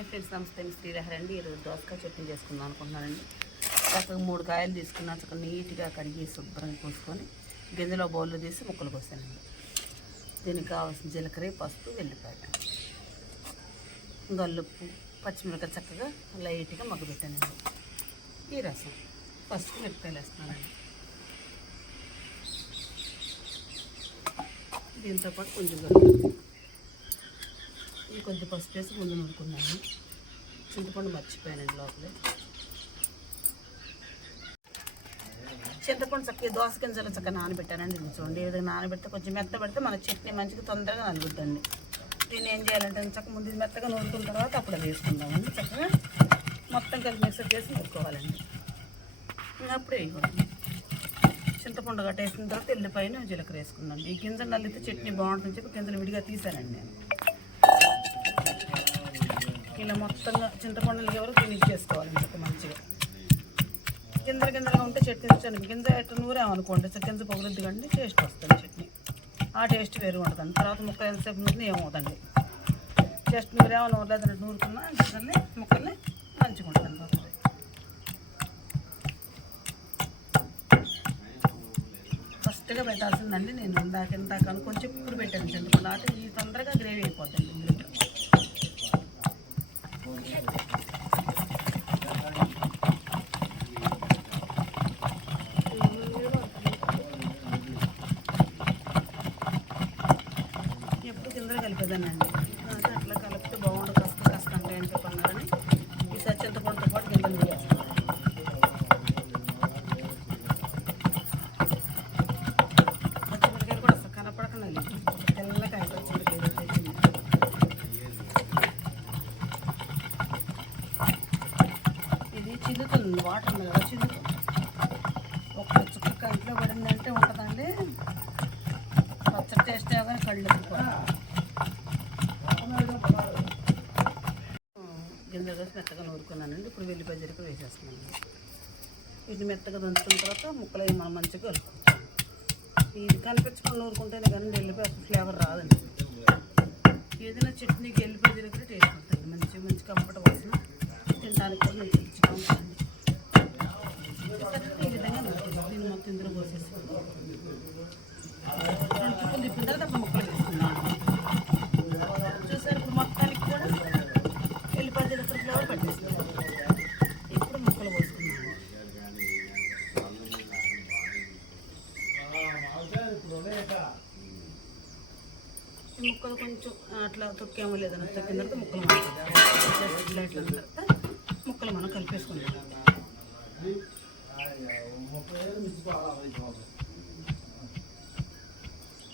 Hi friends నమస్తే. మీ అండి. ఈరోజు దోసకాయ చట్నీ చేసుకుందాం అనుకుంటున్నానండి. చక్కగా మూడు కాయలు తీసుకున్నా చక్కగా నీట్గా కడిగి శుభ్రంగా పూసుకొని గింజలో బౌల్లో తీసి ముక్కలు కోసానండి. దీనికి కావాల్సిన జీలకర్ర పసుపు వెల్లిపాయలు గల్లుప్పు పచ్చిమిరపకాయ చక్కగా లైట్గా మగ్గబెట్టానండి. ఈ రసం. పసుపు మిరపకాయలు వేస్తున్నానండి. దీంతో పాటు కొంచెం ఇది కొంచెం పసుపు వేసి ముందు నూరుకున్నాను. చింతపండు మర్చిపోయానండి లోపలే. చింతపండు చక్కగా దోస గింజలు చక్కగా నానబెట్టానండి ఇది చూడండి విధంగా నానబెడితే కొంచెం మెత్త పెడితే మన చట్నీ మంచిగా తొందరగా నలుగుద్దండి. దీన్ని ఏం చేయాలంటే చక్కగా ముందు మెత్తగా నూరుకున్న తర్వాత అప్పుడు వేసుకుందామండి. చక్కగా మొత్తం కలిపి మిక్సర్ చేసి నూరుకోవాలండి. అప్పుడే వేయకూడదు. చింతపండు కట్టేసిన తర్వాత ఎల్లిపాయను జీలకర్ర వేసుకుందండి ఈ గింజలు నల్లితే చట్నీ బాగుంటుంది చెప్పి గింజలు విడిగా తీసానండి నేను. ఇలా మొత్తంగా చింతపండులు ఎవరు ఫినిష్ చేసుకోవాలి మీకు మంచిగా? కింద గింజలుగా ఉంటే చట్నీ చట్నీ గింజ ఎట్ట నూరేమనుకోండి సో గింజ పొగలద్దు కండి టేస్ట్ వస్తుంది చట్నీ. ఆ టేస్ట్ వేరు ఉంటుంది. తర్వాత ముక్కలు ఎంతసేపు నూరిని ఏమవుతుంది? జస్ట్ నూరేమో నూరలేదంటే నూరుకున్నా దాన్ని ముక్కల్ని మంచుకుంటాను ఫస్ట్గా పెట్టాల్సిందండి నేను ఇందాక ఇందాక కొంచెం ఇప్పుడు పెట్టాను. చింతపండు. అంటే ఈ తొందరగా గ్రేవీ అయిపోతుంది. ఎప్పుడు కింద కలిపేదానండి చిల్లుతుంది వాటర్ మీద కదా ఒక ఒక్క చుక్క ఇంట్లో పడిందంటే ఉంటుందండి. పచ్చడి టేస్ట్ కానీ కళ్ళు ఎత్తుకోవాలి గింజలు వేసి మెత్తగా నూరుకున్నానండి. ఇప్పుడు వెల్లిపాయ జీలకర్ర వేసేస్తున్నాను. వీటిని మెత్తగా దంచుకున్న తర్వాత ముక్కలు అవి మనం మంచిగా కలుపుకుంటాం ఇది కనిపించకుండా నూరుకుంటేనే కానీ వెల్లిపాయ ఫ్లేవర్ రాదండి. ఏదైనా చట్నీకి వెళ్ళిపోయి జరిగితే టేస్ట్ ఉంటుంది మంచి మంచి కంఫర్ట్ వాసన తినడానికి కూడా మంచి రుచిగా ఉంటుంది ఈ విధంగా నూరుకుంటాం దీన్ని మొత్తం ఇందులో పోసేసి రెండు చుక్కలు తిప్పిన తర్వాత అప్పుడు ముక్కలు వేసుకున్నాను చూసారు ఇప్పుడు మొత్తానికి కూడా ఎల్లిపాయ జీలకర్ర ఫ్లేవర్ పట్టేస్తుంది ఇప్పుడు ముక్కలు పోసుకున్నాను ఈ ముక్కలు కొంచెం అట్లా తొక్కేమో లేదని తొక్కిన తర్వాత ముక్కలు ఇట్లా ఇట్లా తర్వాత ముక్కలు మనం కలిపేసుకుందాం.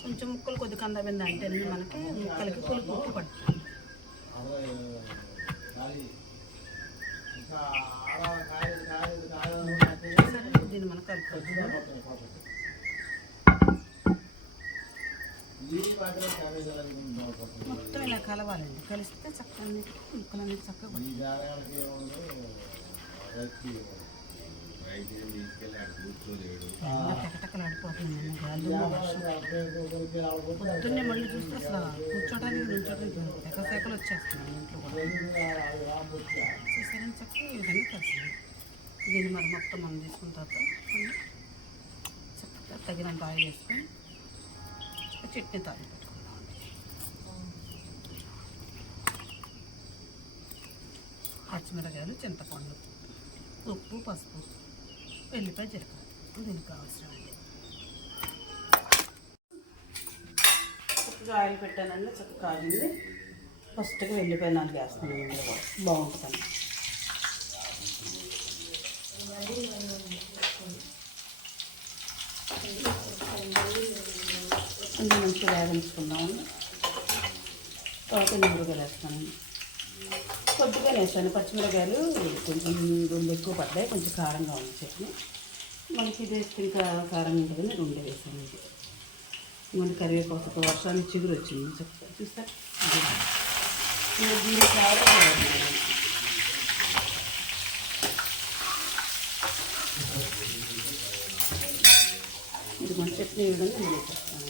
కొంచెం ముక్కలు కొద్ది కందబింద అంటే మనకి ముక్కలకి పులుపు ఉప్పు పడుతుంది దీన్ని మనం కలుపుకోవచ్చు మొత్తం ఇలా కలవాలండి కలిస్తే చక్కగా ముక్కలు అనేది చక్కగా పడతాయి. ఇలా టకటకలాడిపోతుంది గాలిలో వర్షం. పొద్దున్నే మళ్ళీ చూస్తే అసలు కూర్చోడానికి నుంచోడానికి ఎక్క సేకలు వచ్చేస్తున్నాయి ఇంట్లో కూడా. చూసారని చెప్పి ఈ విధంగా కలిసింది. దీన్ని మరి మొత్తం మనం తీసుకున్న తర్వాత మనం చక్కగా తగినంత ఆయిల్ వేసుకొని చట్నీ తాగి పచ్చిమిరకాయలు చింతపండు ఉప్పు పసుపు వెల్లిపాయ జీలకర్ర. దీనికి కావాల్సిన చక్కగా ఆయిల్ పెట్టానండి చక్కగా కాగింది. ఫస్ట్గా వెల్లిపాయ నాలుగు వేస్తాను ఇందులో. కూడా కొంచెం మంచిగా వేగించుకుందాము తర్వాత మిరపకాయలు వేస్తానండి కొద్దిగా వేస్తాను పచ్చిమిరకాయలు కొంచెం రెండు ఎక్కువ పడ్డాయి. కొంచెం కారంగా ఉంది చట్నీ మనకి ఇది వేస్తే ఇంకా కారం ఉంటుందని రెండు వేసాను. ఇది ఇంకొంటి కరివేపాకు ఒక వర్షానికి చిగురు వచ్చింది. చెప్తా చూస్తా. దీనికి కావాలి ఇది మన చట్నీ ఈ విధంగా నేను వేసేస్తాను.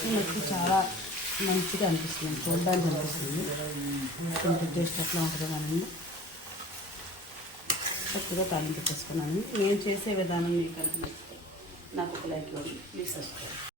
చట్నీ చాలా మంచిగా అనిపిస్తుంది. చూడడానికి అనిపిస్తుంది. కొంచెం టేస్ట్ ఎట్లా ఉంటుందో మనం చక్కగా తాలింపు చేసుకున్నాను నేను చేసే విధానం మీకు కనుక నచ్చితే నాకు ఒక లైక్ ఇవ్వండి. Please subscribe.